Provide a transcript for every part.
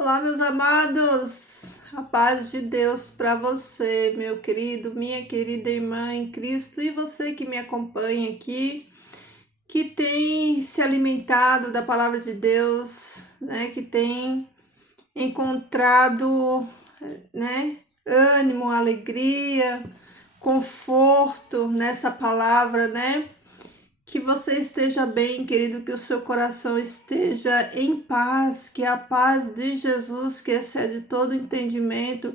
Olá, meus amados, a paz de Deus para você, meu querido, minha querida irmã em Cristo, e você que me acompanha aqui, que tem se alimentado da palavra de Deus, né, que tem encontrado, né, ânimo, alegria, conforto nessa palavra, né? Que você esteja bem, querido, que o seu coração esteja em paz, que a paz de Jesus, que excede todo entendimento,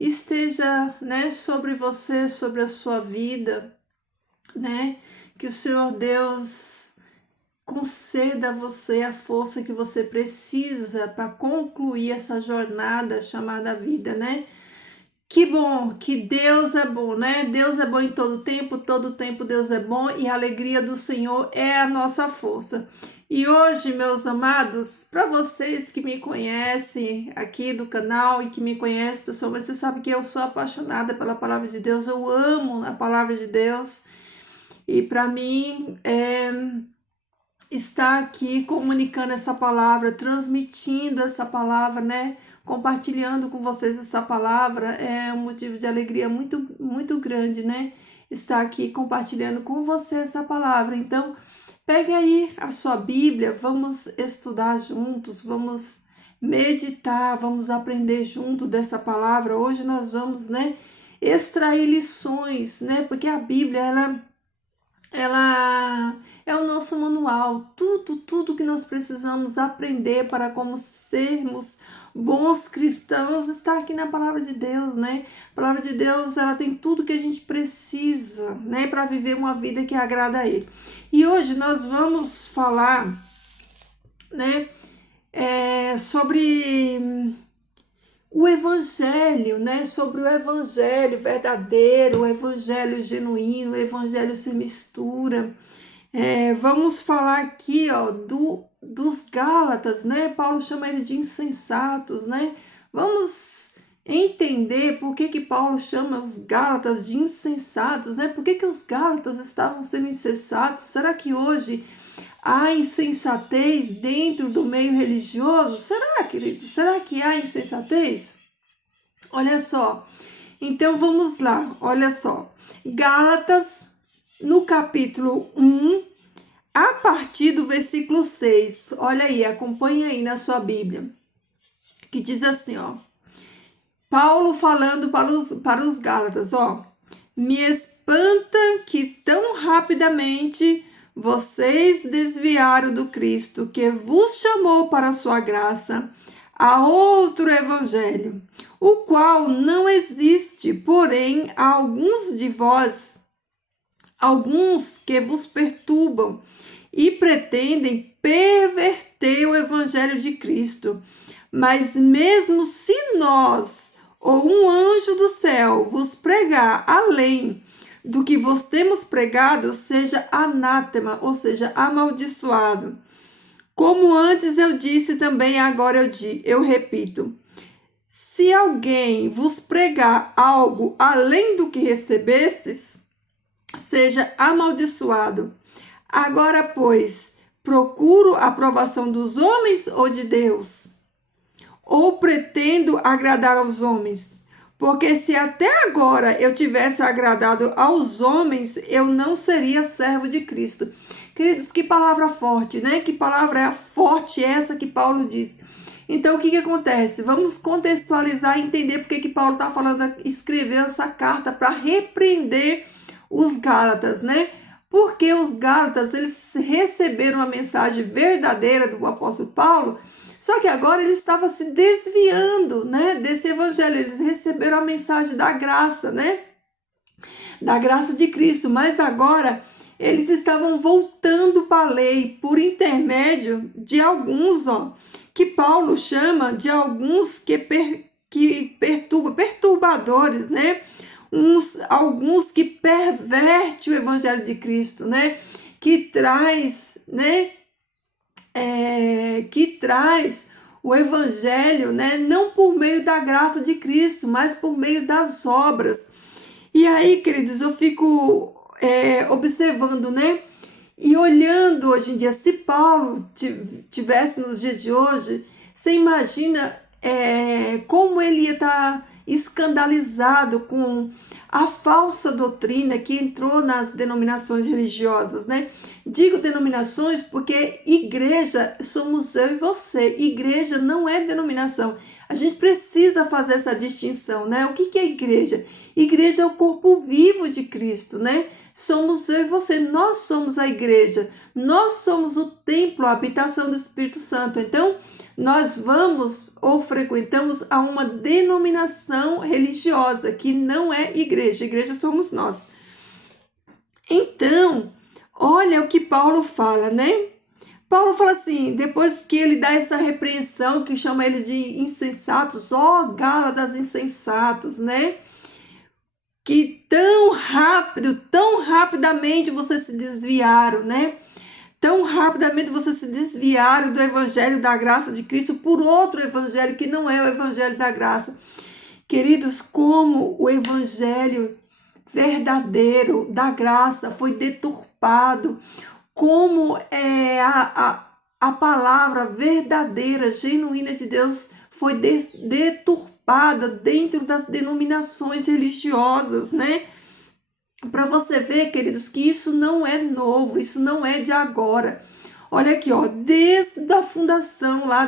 esteja, né, sobre você, sobre a sua vida, né? Que o Senhor Deus conceda a você a força que você precisa para concluir essa jornada chamada vida, né? Que bom, que Deus é bom, né? Deus é bom em todo tempo Deus é bom e a alegria do Senhor é a nossa força. E hoje, meus amados, para vocês que me conhecem aqui do canal e que me conhecem, pessoal, você sabe que eu sou apaixonada pela palavra de Deus, eu amo a palavra de Deus e para mim estar aqui comunicando essa palavra, transmitindo essa palavra, né? Compartilhando com vocês essa palavra é um motivo de alegria muito, muito grande, né? Estar aqui compartilhando com você essa palavra. Então, pegue aí a sua Bíblia, vamos estudar juntos, vamos meditar, vamos aprender junto dessa palavra. Hoje nós vamos, né, extrair lições, né? Porque a Bíblia, ela é o nosso manual, tudo que nós precisamos aprender para como sermos bons cristãos está aqui na palavra de Deus, né? A palavra de Deus, ela tem tudo que a gente precisa, né, para viver uma vida que agrada a Ele. E hoje nós vamos falar, né, sobre o evangelho, né? Sobre o evangelho verdadeiro, o evangelho genuíno, o evangelho sem mistura. Vamos falar aqui, ó, dos Gálatas, né? Paulo chama eles de insensatos, né? Vamos entender por que Paulo chama os Gálatas de insensatos, né? Por que os Gálatas estavam sendo insensatos? Será que hoje há insensatez dentro do meio religioso? Será, queridos? Será que há insensatez? Olha só. Então vamos lá, olha só. Gálatas, no capítulo 1, a partir do versículo 6. Olha aí, acompanha aí na sua Bíblia. Que diz assim, ó. Paulo falando para os Gálatas, ó. Me espanta que tão rapidamente vocês desviaram do Cristo que vos chamou para a sua graça a outro evangelho, o qual não existe, porém há alguns de vós, alguns que vos perturbam e pretendem perverter o evangelho de Cristo. Mas mesmo se nós ou um anjo do céu vos pregar além do que vos temos pregado, seja anátema, ou seja, amaldiçoado. Como antes eu disse também, agora eu repito. Se alguém vos pregar algo além do que recebestes, seja amaldiçoado. Agora, pois, procuro a aprovação dos homens ou de Deus? Ou pretendo agradar aos homens? Porque se até agora eu tivesse agradado aos homens, eu não seria servo de Cristo. Queridos, que palavra forte, né? Que palavra forte essa que Paulo diz. Então, o que acontece? Vamos contextualizar e entender porque que Paulo está falando, escreveu essa carta para repreender os Gálatas, né? Porque os Gálatas, eles receberam a mensagem verdadeira do apóstolo Paulo, só que agora eles estavam se desviando, né, desse evangelho. Eles receberam a mensagem da graça, né? Da graça de Cristo, mas agora eles estavam voltando para a lei por intermédio de alguns, ó, que Paulo chama de alguns que perturbadores, né? Alguns que perverte o evangelho de Cristo, né? Que traz, né? Que traz o evangelho, né? Não por meio da graça de Cristo, mas por meio das obras. E aí, queridos, eu fico observando, né? E olhando hoje em dia, se Paulo tivesse nos dias de hoje, você imagina como ele ia estar escandalizado com a falsa doutrina que entrou nas denominações religiosas, né? Digo denominações porque igreja somos eu e você. Igreja não é denominação. A gente precisa fazer essa distinção, né? O que é igreja? Igreja é o corpo vivo de Cristo, né? Somos eu e você, nós somos a igreja, nós somos o templo, a habitação do Espírito Santo. Então, nós vamos ou frequentamos a uma denominação religiosa, que não é igreja, igreja somos nós. Então, olha o que Paulo fala, né? Paulo fala assim, depois que ele dá essa repreensão, que chama eles de insensatos, ó Gálatas insensatos, né? Que tão rapidamente vocês se desviaram, né? Tão rapidamente vocês se desviaram do evangelho da graça de Cristo por outro evangelho que não é o evangelho da graça. Queridos, como o evangelho verdadeiro da graça foi deturpado, como a palavra verdadeira, genuína de Deus foi deturpada dentro das denominações religiosas, né? Para você ver, queridos, que isso não é novo, isso não é de agora. Olha aqui, ó, desde a fundação lá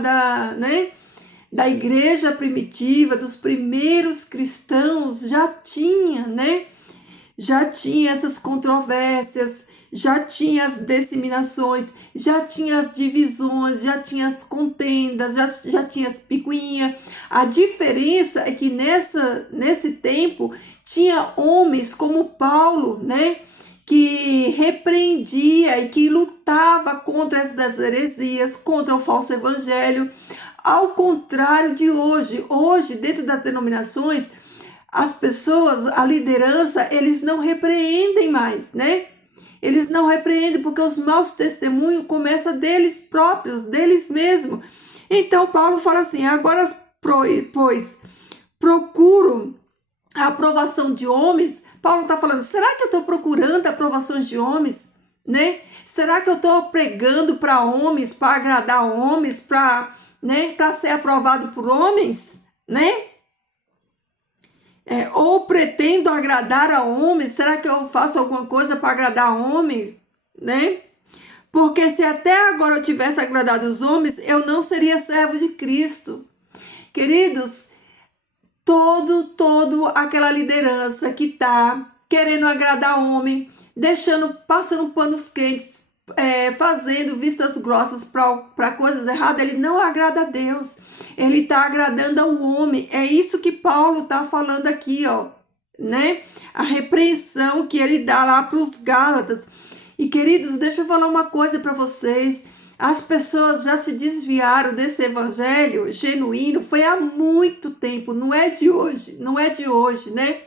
da igreja primitiva, dos primeiros cristãos, já tinha, né? Já tinha essas controvérsias, já tinha as disseminações, já tinha as divisões, já tinha as contendas, já tinha as picuinhas. A diferença é que nesse tempo tinha homens como Paulo, né? Que repreendia e que lutava contra essas heresias, contra o falso evangelho. Ao contrário de hoje, dentro das denominações, as pessoas, a liderança, eles não repreendem mais, né? Eles não repreendem porque os maus testemunhos começam deles próprios, deles mesmos. Então Paulo fala assim, agora, pois, procuro a aprovação de homens. Paulo está falando, será que eu estou procurando aprovações de homens, né? Será que eu estou pregando para homens, para agradar homens, para ser aprovado por homens, né? Ou pretendo agradar a homens? Será que eu faço alguma coisa para agradar a homens, né? Porque se até agora eu tivesse agradado os homens, eu não seria servo de Cristo. Queridos, todo aquela liderança que está querendo agradar homem, passando panos quentes, fazendo vistas grossas para coisas erradas, ele não agrada a Deus, ele está agradando ao homem. É isso que Paulo está falando aqui, ó, né? A repreensão que ele dá lá para os Gálatas. E queridos, deixa eu falar uma coisa para vocês. As pessoas já se desviaram desse evangelho genuíno, foi há muito tempo, não é de hoje, né?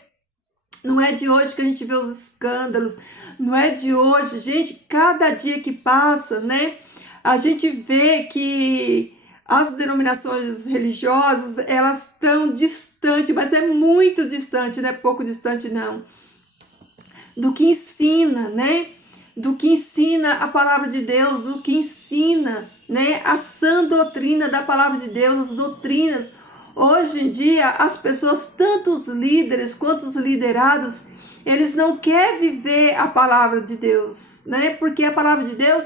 Não é de hoje que a gente vê os escândalos, não é de hoje, gente, cada dia que passa, né? A gente vê que as denominações religiosas, elas estão distantes, mas é muito distante, não é pouco distante não, do que ensina, né? Do que ensina a palavra de Deus, do que ensina, né, a sã doutrina da palavra de Deus, as doutrinas. Hoje em dia, as pessoas, tanto os líderes quanto os liderados, eles não querem viver a palavra de Deus, né? Porque a palavra de Deus,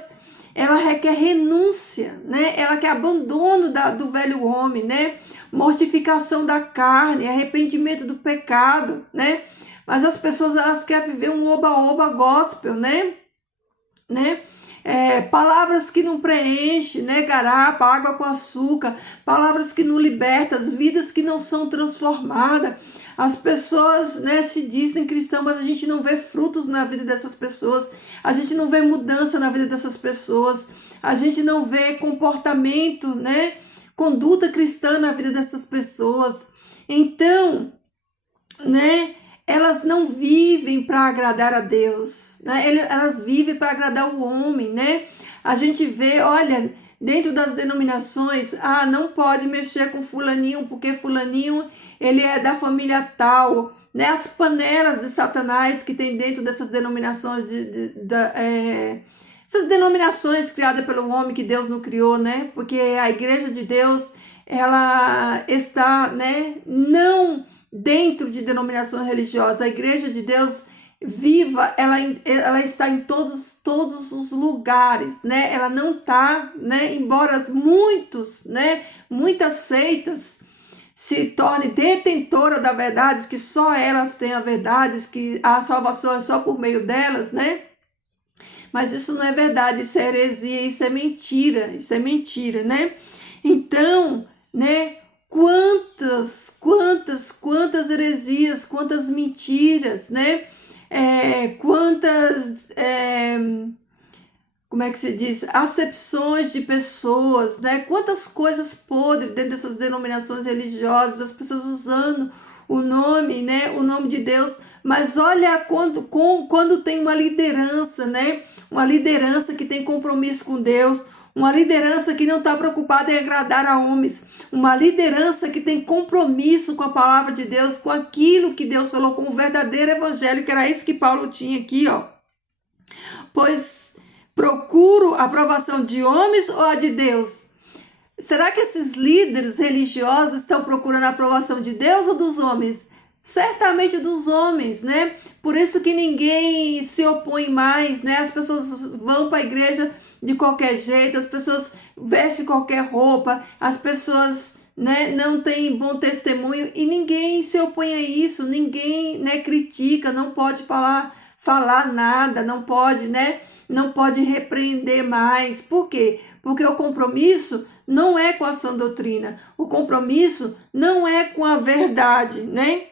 ela requer renúncia, né? Ela quer abandono do velho homem, né? Mortificação da carne, arrependimento do pecado, né? Mas as pessoas, elas querem viver um oba-oba gospel, né? Palavras que não preenchem, né? Garapa, água com açúcar, palavras que não libertam, as vidas que não são transformadas. As pessoas, né, se dizem cristãs, mas a gente não vê frutos na vida dessas pessoas, a gente não vê mudança na vida dessas pessoas, a gente não vê comportamento, né, conduta cristã na vida dessas pessoas. Então, né, elas não vivem para agradar a Deus, né? Elas vivem para agradar o homem, né? A gente vê, olha, dentro das denominações, não pode mexer com fulaninho, porque fulaninho, ele é da família tal, né? As panelas de Satanás que tem dentro dessas denominações, essas denominações criadas pelo homem que Deus não criou, né? Porque a igreja de Deus ela está, né, não dentro de denominação religiosa. A igreja de Deus viva, ela está em todos os lugares, né? Ela não está, né, embora muitas seitas se torne detentora da verdade, que só elas têm a verdade, que a salvação é só por meio delas, né? Mas isso não é verdade, isso é heresia, isso é mentira, né? Então, né, quantas heresias, quantas mentiras, né? Como é que se diz? Acepções de pessoas, né? Quantas coisas podres dentro dessas denominações religiosas, as pessoas usando o nome, né? O nome de Deus. Mas olha quando tem uma liderança, né? Uma liderança que tem compromisso com Deus, uma liderança que não está preocupada em agradar a homens, uma liderança que tem compromisso com a palavra de Deus, com aquilo que Deus falou, com o verdadeiro evangelho, que era isso que Paulo tinha aqui, ó. Pois procuro a aprovação de homens ou a de Deus? Será que esses líderes religiosos estão procurando a aprovação de Deus ou dos homens? Certamente dos homens, né? Por isso que ninguém se opõe mais, né? As pessoas vão para a igreja de qualquer jeito, as pessoas vestem qualquer roupa, as pessoas, né, não têm bom testemunho e ninguém se opõe a isso, ninguém, né, critica, não pode falar nada, não pode, né? Não pode repreender mais. Por quê? Porque o compromisso não é com a sã doutrina, o compromisso não é com a verdade, né?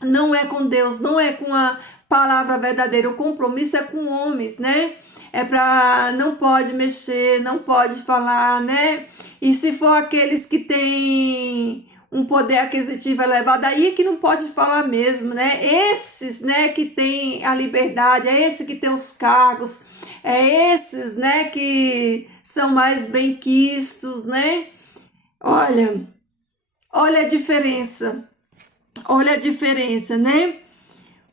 Não é com Deus, não é com a palavra verdadeira, o compromisso é com homens, né? Não pode mexer, não pode falar, né? E se for aqueles que têm um poder aquisitivo elevado, aí é que não pode falar mesmo, né? Esses, né, que tem a liberdade, é esse que tem os cargos, é esses, né, que são mais benquistos, né? Olha a diferença. Olha a diferença, né?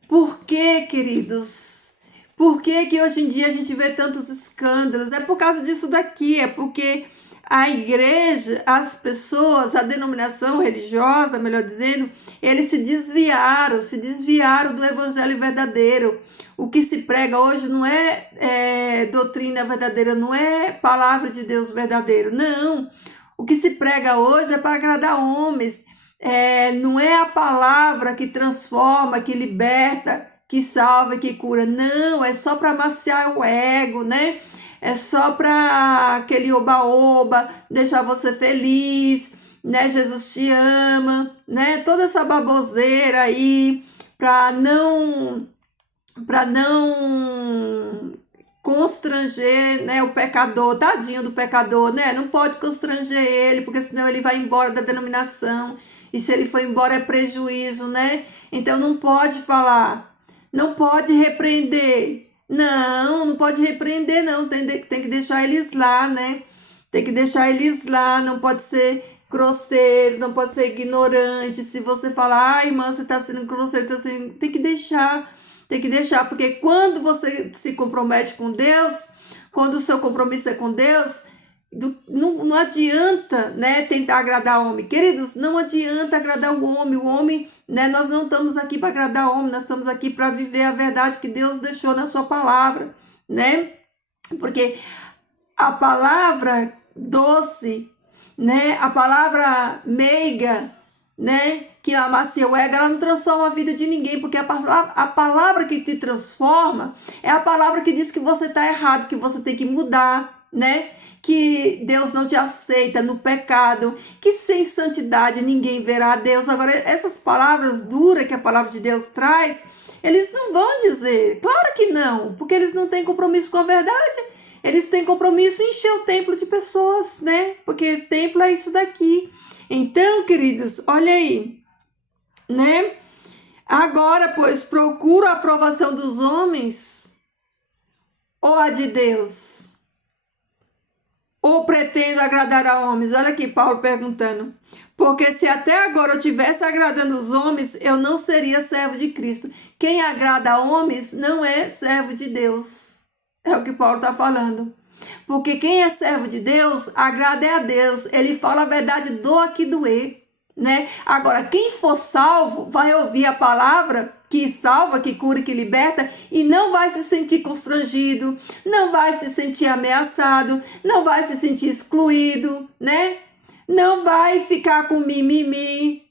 Por que, queridos? Por que hoje em dia a gente vê tantos escândalos? É por causa disso daqui, é porque a igreja, as pessoas, a denominação religiosa, melhor dizendo, eles se desviaram do evangelho verdadeiro. O que se prega hoje não é doutrina verdadeira, não é palavra de Deus verdadeiro, não. O que se prega hoje é para agradar homens. Não é a palavra que transforma, que liberta, que salva, que cura. Não, é só para amaciar o ego, né? É só para aquele oba-oba, deixar você feliz, né? Jesus te ama, né? Toda essa baboseira aí, para não constranger, né, o pecador, tadinho do pecador, né? Não pode constranger ele, porque senão ele vai embora da denominação. E se ele for embora é prejuízo, né? Então não pode falar, não pode repreender. Não pode repreender, não. Tem que deixar eles lá, né? Tem que deixar eles lá, não pode ser grosseiro, não pode ser ignorante. Se você falar, ai, irmã, você está sendo grosseiro, tem que deixar. Tem que deixar, porque quando você se compromete com Deus, quando o seu compromisso é com Deus, não adianta, né, tentar agradar o homem. Queridos, não adianta agradar o homem, né, nós não estamos aqui para agradar o homem, nós estamos aqui para viver a verdade que Deus deixou na sua palavra, né? Porque a palavra doce, né, a palavra meiga, né, que amacia o ego, ela não transforma a vida de ninguém, porque a palavra que te transforma é a palavra que diz que você está errado, que você tem que mudar, né? Que Deus não te aceita no pecado, que sem santidade ninguém verá a Deus. Agora, essas palavras duras que a palavra de Deus traz, eles não vão dizer, claro que não, porque eles não têm compromisso com a verdade, eles têm compromisso em encher o templo de pessoas, né? Porque templo é isso daqui. Então, queridos, olha aí, né? Agora, pois, procuro a aprovação dos homens ou a de Deus? Ou pretendo agradar a homens? Olha aqui, Paulo perguntando. Porque se até agora eu estivesse agradando os homens, eu não seria servo de Cristo. Quem agrada a homens não é servo de Deus. É o que Paulo está falando. Porque quem é servo de Deus, agrada é a Deus. Ele fala a verdade, doa que doer, né? Agora, quem for salvo, vai ouvir a palavra que salva, que cura, que liberta, e não vai se sentir constrangido, não vai se sentir ameaçado, não vai se sentir excluído, né? Não vai ficar com mimimi.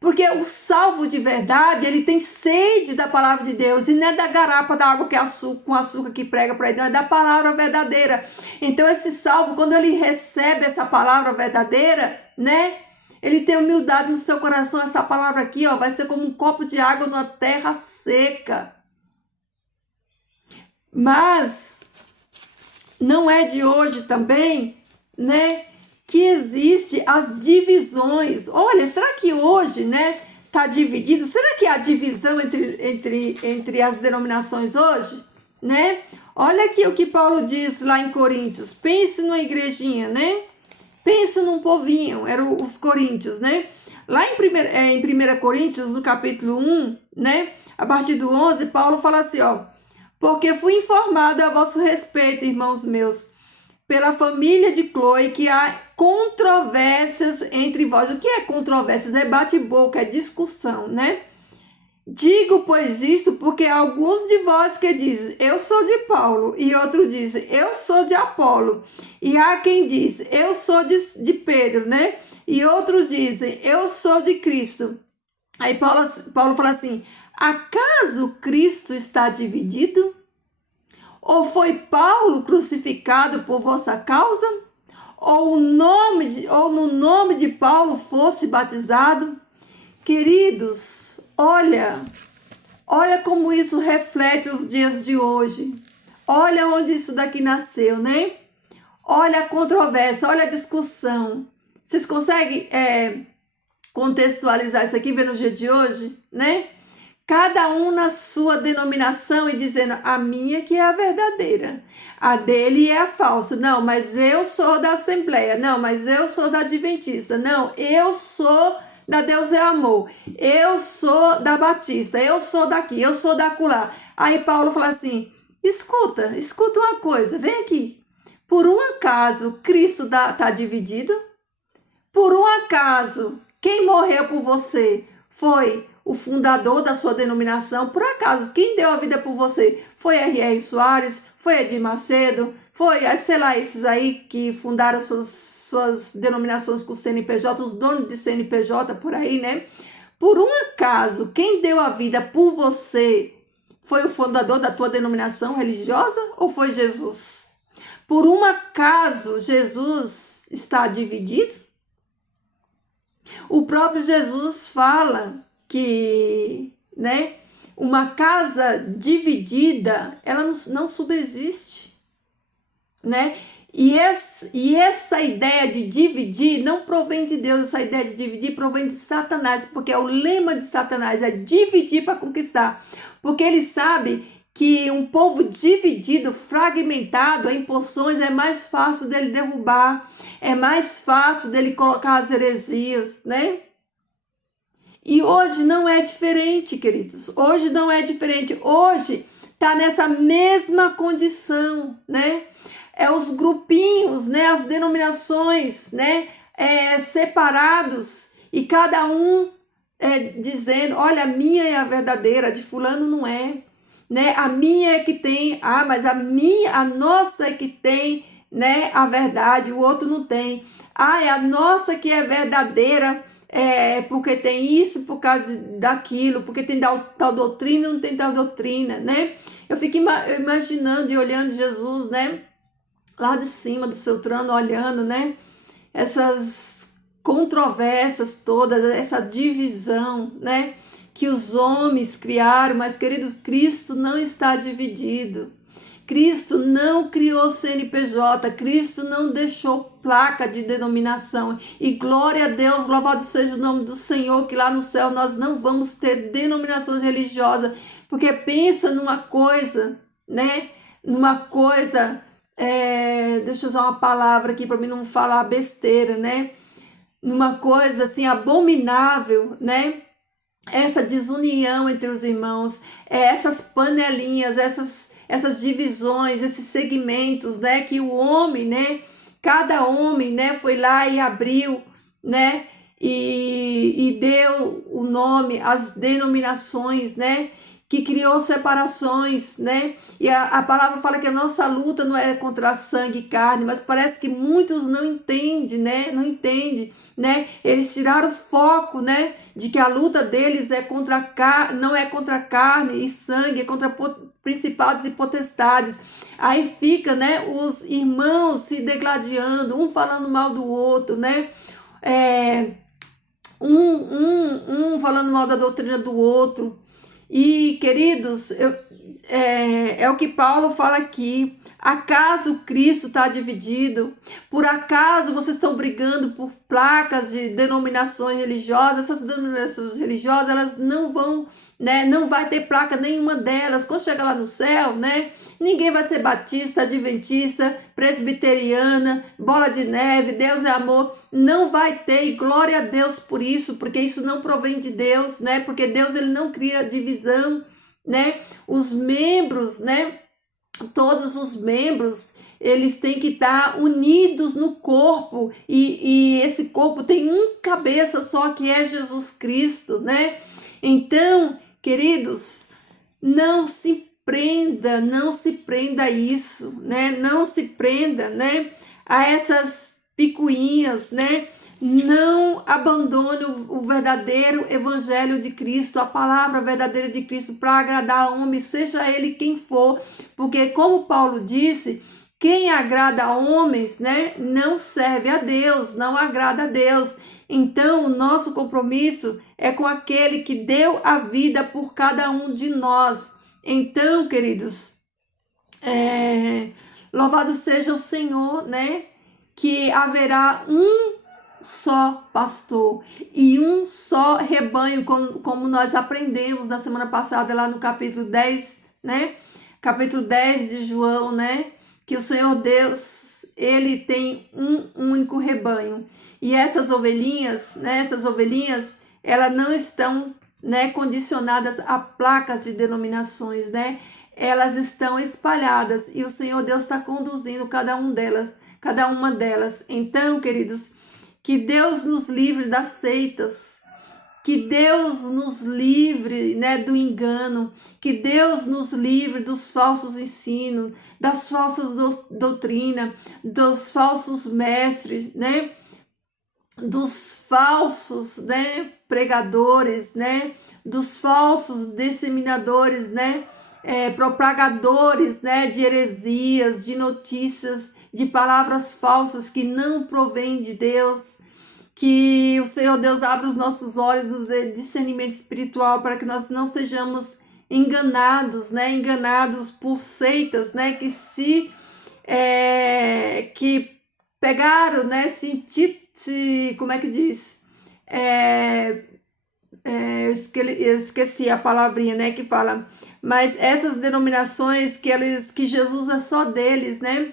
Porque o salvo de verdade, ele tem sede da palavra de Deus, e não é da garapa da água que é açúcar, com açúcar que prega para ele, não, é da palavra verdadeira. Então esse salvo, quando ele recebe essa palavra verdadeira, né? Ele tem humildade no seu coração, essa palavra aqui, ó, vai ser como um copo de água numa terra seca. Mas não é de hoje também, né, que existe as divisões. Olha, será que hoje, né, tá dividido? Será que há divisão entre as denominações hoje, né? Olha aqui o que Paulo diz lá em Coríntios. Pense numa igrejinha, né? Pense num povinho, eram os coríntios, né? Lá em 1 Coríntios, no capítulo 1, né? A partir do 11, Paulo fala assim, ó. Porque fui informado a vosso respeito, irmãos meus, pela família de Cloe, que há controvérsias entre vós. O que é controvérsias? É bate-boca, é discussão, né? Digo, pois, isto porque alguns de vós que dizem, eu sou de Paulo, e outros dizem, eu sou de Apolo, e há quem diz, eu sou de Pedro, né? E outros dizem, eu sou de Cristo. Aí Paulo fala assim, acaso Cristo está dividido? Ou foi Paulo crucificado por vossa causa? Ou no nome de Paulo foste batizado? Queridos, olha como isso reflete os dias de hoje. Olha onde isso daqui nasceu, né? Olha a controvérsia, olha a discussão. Vocês conseguem contextualizar isso aqui, ver no dia de hoje, né? Cada um na sua denominação e dizendo, a minha que é a verdadeira, a dele é a falsa. Não, mas eu sou da Assembleia. Não, mas eu sou da Adventista. Não, eu sou da Deus é Amor. Eu sou da Batista. Eu sou daqui, eu sou da acolá. Aí Paulo fala assim, escuta uma coisa, vem aqui. Por um acaso, Cristo está dividido? Por um acaso, quem morreu por você foi o fundador da sua denominação? Por acaso, quem deu a vida por você foi R.R. Soares, foi Edir Macedo, foi, sei lá, esses aí que fundaram suas denominações com o CNPJ, os donos de CNPJ por aí, né? Por um acaso, quem deu a vida por você foi o fundador da tua denominação religiosa ou foi Jesus? Por um acaso, Jesus está dividido? O próprio Jesus fala que, né, uma casa dividida, ela não subsiste, né? E essa ideia de dividir não provém de Deus, essa ideia de dividir provém de Satanás, porque é o lema de Satanás, é dividir para conquistar, porque ele sabe que um povo dividido, fragmentado em porções, é mais fácil dele derrubar, é mais fácil dele colocar as heresias, né? E hoje não é diferente, queridos. Hoje não é diferente. Hoje está nessa mesma condição, né? É os grupinhos, né? As denominações, né? Separados e cada um dizendo, olha, a minha é a verdadeira, a de fulano não é, né? A minha é que tem, mas a nossa é que tem, né? A verdade, o outro não tem. É a nossa que é verdadeira. Porque tem isso, por causa daquilo, porque tem tal doutrina, não tem tal doutrina, né? Eu fico imaginando e olhando Jesus, né? Lá de cima do seu trono, olhando, né? Essas controvérsias todas, essa divisão, né? Que os homens criaram, mas, queridos, Cristo não está dividido. Cristo não criou CNPJ, Cristo não deixou placa de denominação. E glória a Deus, louvado seja o nome do Senhor, que lá no céu nós não vamos ter denominações religiosas, porque pensa numa coisa, né? Numa coisa, deixa eu usar uma palavra aqui para mim não falar besteira, né? Numa coisa assim abominável, né? Essa desunião entre os irmãos, essas panelinhas, essas divisões, esses segmentos, né, que o homem, né, cada homem, né, foi lá e abriu, né, e deu o nome às denominações, né, que criou separações, né? E a palavra fala que a nossa luta não é contra sangue e carne, mas parece que muitos não entendem, né? Não entendem, né? Eles tiraram o foco, né? De que a luta deles é contra não é contra carne e sangue, é contra principados e potestades. Aí fica, né? Os irmãos se degladiando, um falando mal do outro, né? Um falando mal da doutrina do outro. E, queridos, é o que Paulo fala aqui. Acaso Cristo está dividido? Por acaso vocês estão brigando por placas de denominações religiosas? Essas denominações religiosas, elas não vão, né? Não vai ter placa nenhuma delas. Quando chegar lá no céu, né? Ninguém vai ser batista, adventista, presbiteriana, bola de neve, Deus é amor. Não vai ter, e glória a Deus por isso, porque isso não provém de Deus, né? Porque Deus, ele não cria divisão, né? Os membros, né? Todos os membros, eles têm que estar unidos no corpo, e esse corpo tem um cabeça só, que é Jesus Cristo, né? Então, queridos, não se prenda a isso, né? Não se prenda, né? A essas picuinhas, né? Não abandone o verdadeiro evangelho de Cristo, a palavra verdadeira de Cristo, para agradar a homem, seja ele quem for, porque como Paulo disse, quem agrada a homens, né, não serve a Deus, não agrada a Deus. Então, o nosso compromisso é com aquele que deu a vida por cada um de nós. Então, queridos, louvado seja o Senhor, né, que haverá um só pastor e um só rebanho, como nós aprendemos na semana passada lá no capítulo 10, né? Capítulo 10 de João, né? Que o Senhor Deus, ele tem um único rebanho. E essas ovelhinhas, né? Essas ovelhinhas, elas não estão, né, condicionadas a placas de denominações, né? Elas estão espalhadas e o Senhor Deus está conduzindo cada uma delas. Então, queridos, que Deus nos livre das seitas, que Deus nos livre, né, do engano, que Deus nos livre dos falsos ensinos, das falsas doutrinas, dos falsos mestres, né, dos falsos, né, pregadores, né, dos falsos disseminadores, né, propagadores, né, de heresias, de notícias, de palavras falsas que não provêm de Deus. Que o Senhor Deus abra os nossos olhos do discernimento espiritual para que nós não sejamos enganados, né? Enganados por seitas, né? Que pegaram, né? Como é que diz? Eu esqueci a palavrinha, né? Que fala. Mas essas denominações que Jesus é só deles, né?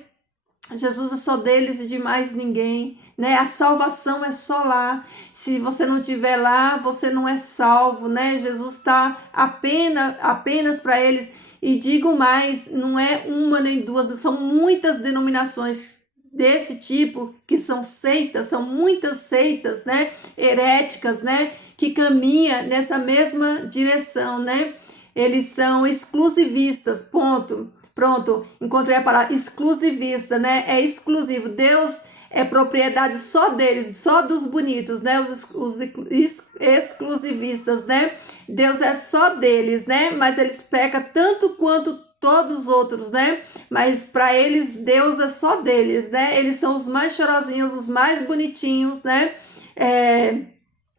Jesus é só deles e de mais ninguém, né? A salvação é só lá. Se você não estiver lá, você não é salvo, né? Jesus está apenas para eles. E digo mais, não é uma nem duas, são muitas denominações desse tipo que são seitas, são muitas seitas, né? Heréticas, né? Que caminha nessa mesma direção, né? Eles são exclusivistas, ponto. Pronto, encontrei a palavra exclusivista, né? É exclusivo. Deus é propriedade só deles, só dos bonitos, né? Os exclusivistas, né? Deus é só deles, né? Mas eles pecam tanto quanto todos os outros, né? Mas para eles, Deus é só deles, né? Eles são os mais chorosinhos, os mais bonitinhos, né?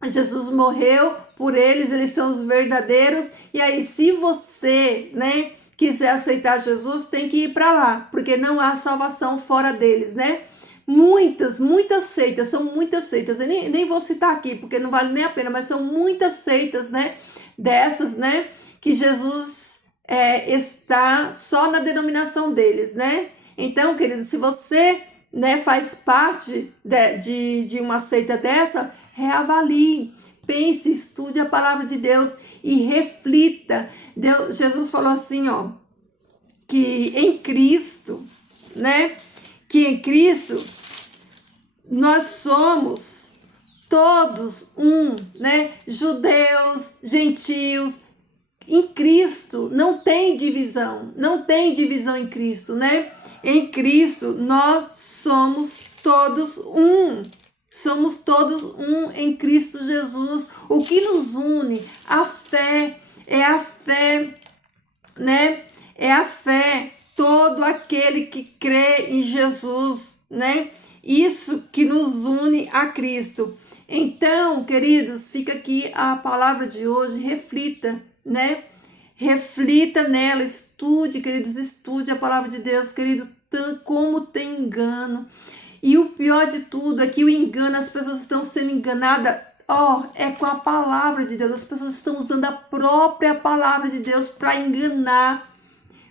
Jesus morreu por eles são os verdadeiros. E aí, se você, né, quiser aceitar Jesus, tem que ir para lá, porque não há salvação fora deles, né? Muitas seitas, são muitas seitas. Eu nem vou citar aqui, porque não vale nem a pena, mas são muitas seitas, né? Dessas, né? Que Jesus está só na denominação deles, né? Então, querido, se você, né, faz parte de uma seita dessa, reavalie, pense, estude a palavra de Deus e reflita. Jesus falou assim, ó, que em Cristo, né? Que em Cristo nós somos todos um, né? Judeus, gentios, em Cristo não tem divisão, não tem divisão em Cristo, né? Em Cristo nós somos todos um. Somos todos um em Cristo Jesus. O que nos une? A fé, é a fé, né? É a fé, todo aquele que crê em Jesus, né? Isso que nos une a Cristo. Então, queridos, fica aqui a palavra de hoje, reflita, né? Reflita nela, estude, queridos, estude a palavra de Deus, querido, como tem engano. E o pior de tudo é que o engano, as pessoas estão sendo enganadas, é com a palavra de Deus. As pessoas estão usando a própria palavra de Deus para enganar.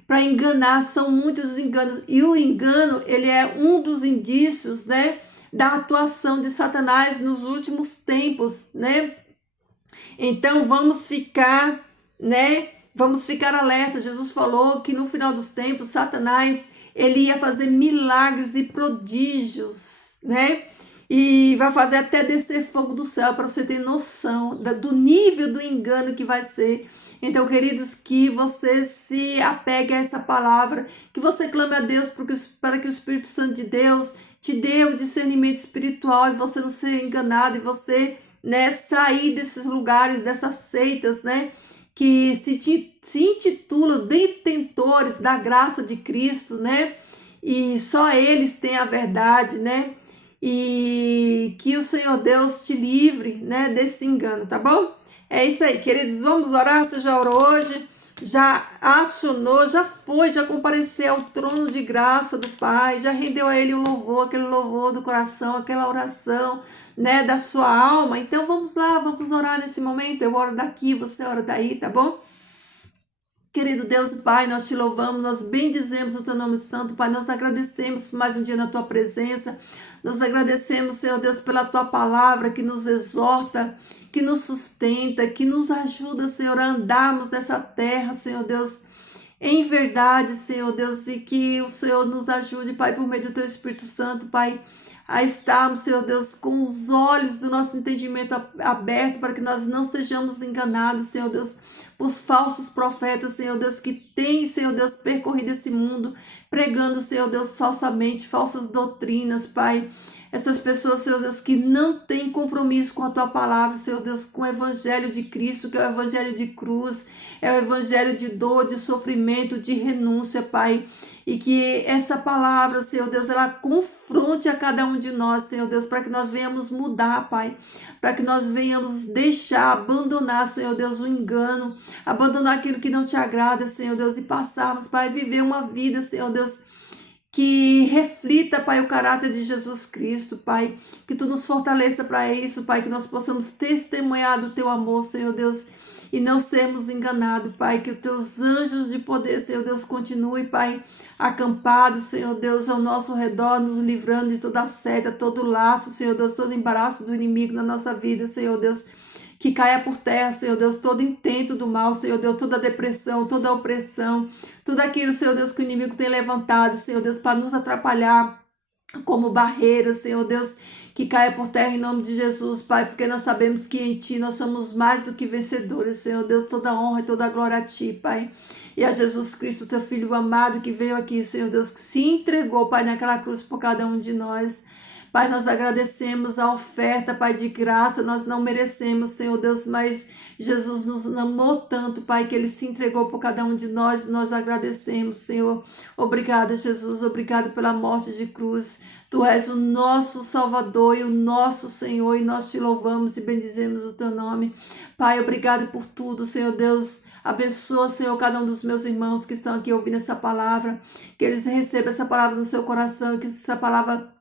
Para enganar, são muitos os enganos. E o engano, ele é um dos indícios, né, da atuação de Satanás nos últimos tempos, né? Então vamos ficar, né? Vamos ficar alerta. Jesus falou que no final dos tempos, Satanás, ele ia fazer milagres e prodígios, né? E vai fazer até descer fogo do céu, para você ter noção do nível do engano que vai ser. Então, queridos, que você se apegue a essa palavra, que você clame a Deus para que o Espírito Santo de Deus te dê o discernimento espiritual e você não ser enganado e você, né, sair desses lugares, dessas seitas, né, que se intitulam detentores da graça de Cristo, né, e só eles têm a verdade, né, e que o Senhor Deus te livre, né, desse engano, tá bom? É isso aí, queridos, vamos orar. Você já orou hoje? Já acionou, já foi, já compareceu ao trono de graça do Pai, já rendeu a Ele o louvor, aquele louvor do coração, aquela oração, né, da sua alma. Então vamos lá, vamos orar nesse momento. Eu oro daqui, você ora daí, tá bom? Querido Deus e Pai, nós te louvamos, nós bendizemos o teu nome santo, Pai, nós agradecemos por mais um dia na tua presença, nós agradecemos, Senhor Deus, pela tua palavra que nos exorta, que nos sustenta, que nos ajuda, Senhor, a andarmos nessa terra, Senhor Deus, em verdade, Senhor Deus, e que o Senhor nos ajude, Pai, por meio do teu Espírito Santo, Pai, a estarmos, Senhor Deus, com os olhos do nosso entendimento aberto, para que nós não sejamos enganados, Senhor Deus, os falsos profetas, Senhor Deus, que têm, Senhor Deus, percorrido esse mundo, pregando, Senhor Deus, falsamente, falsas doutrinas, Pai. Essas pessoas, Senhor Deus, que não têm compromisso com a Tua palavra, Senhor Deus, com o Evangelho de Cristo, que é o Evangelho de cruz, é o Evangelho de dor, de sofrimento, de renúncia, Pai. E que essa palavra, Senhor Deus, ela confronte a cada um de nós, Senhor Deus, para que nós venhamos mudar, Pai. Para que nós venhamos deixar, abandonar, Senhor Deus, o engano, abandonar aquilo que não te agrada, Senhor Deus, e passarmos, Pai, viver uma vida, Senhor Deus, que reflita, Pai, o caráter de Jesus Cristo, Pai, que Tu nos fortaleça para isso, Pai, que nós possamos testemunhar do Teu amor, Senhor Deus, e não sermos enganados, Pai, que os Teus anjos de poder, Senhor Deus, continue, Pai, acampados, Senhor Deus, ao nosso redor, nos livrando de toda seta, todo laço, Senhor Deus, todo embaraço do inimigo na nossa vida, Senhor Deus, que caia por terra, Senhor Deus, todo intento do mal, Senhor Deus, toda depressão, toda opressão, tudo aquilo, Senhor Deus, que o inimigo tem levantado, Senhor Deus, para nos atrapalhar como barreira, Senhor Deus, que caia por terra em nome de Jesus, Pai, porque nós sabemos que em Ti nós somos mais do que vencedores, Senhor Deus, toda honra e toda glória a Ti, Pai, e a Jesus Cristo, Teu Filho amado, que veio aqui, Senhor Deus, que se entregou, Pai, naquela cruz por cada um de nós. Pai, nós agradecemos a oferta, Pai, de graça, nós não merecemos, Senhor Deus, mas Jesus nos amou tanto, Pai, que Ele se entregou por cada um de nós agradecemos, Senhor. Obrigada, Jesus, obrigado pela morte de cruz. Tu és o nosso Salvador e o nosso Senhor, e nós te louvamos e bendizemos o Teu nome. Pai, obrigado por tudo, Senhor Deus. Abençoa, Senhor, cada um dos meus irmãos que estão aqui ouvindo essa palavra, que eles recebam essa palavra no seu coração, e que essa palavra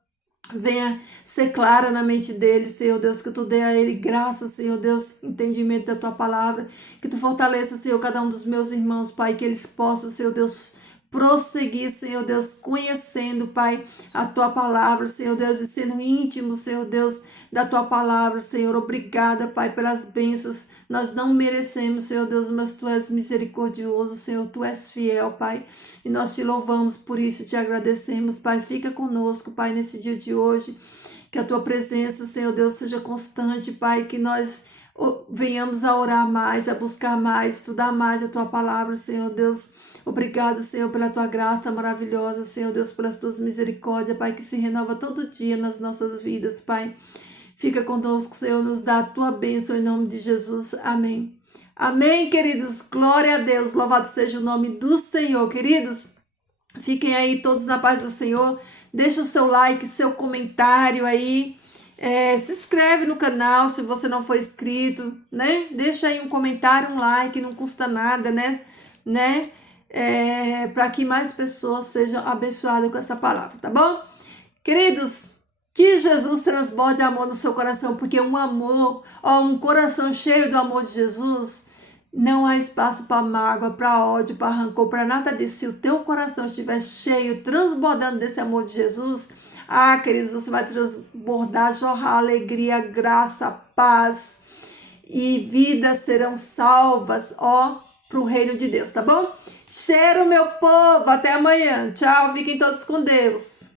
venha ser clara na mente dele, Senhor Deus, que Tu dê a ele graça, Senhor Deus, entendimento da Tua palavra, que Tu fortaleça, Senhor, cada um dos meus irmãos, Pai, que eles possam, Senhor Deus, prosseguir, Senhor Deus, conhecendo, Pai, a Tua palavra, Senhor Deus, e sendo íntimo, Senhor Deus, da Tua palavra, Senhor. Obrigada, Pai, pelas bênçãos. Nós não merecemos, Senhor Deus, mas Tu és misericordioso, Senhor, Tu és fiel, Pai, e nós Te louvamos por isso, Te agradecemos, Pai. Fica conosco, Pai, nesse dia de hoje, que a Tua presença, Senhor Deus, seja constante, Pai, que nós venhamos a orar mais, a buscar mais, estudar mais a Tua palavra, Senhor Deus. Obrigado, Senhor, pela Tua graça maravilhosa, Senhor Deus, pelas Tuas misericórdias, Pai, que se renova todo dia nas nossas vidas, Pai. Fica conosco, Senhor, nos dá a Tua bênção em nome de Jesus. Amém. Amém, queridos. Glória a Deus. Louvado seja o nome do Senhor, queridos. Fiquem aí todos na paz do Senhor. Deixa o seu like, seu comentário aí. Se inscreve no canal se você não for inscrito, né? Deixa aí um comentário, um like, não custa nada, né? Para que mais pessoas sejam abençoadas com essa palavra, tá bom? Queridos, que Jesus transborde amor no seu coração, porque um coração cheio do amor de Jesus, não há espaço para mágoa, para ódio, para rancor, para nada disso. Se o teu coração estiver cheio, transbordando desse amor de Jesus, queridos, você vai transbordar, jorrar alegria, graça, paz e vidas serão salvas, para o reino de Deus, tá bom? Cheiro, meu povo, até amanhã. Tchau, fiquem todos com Deus.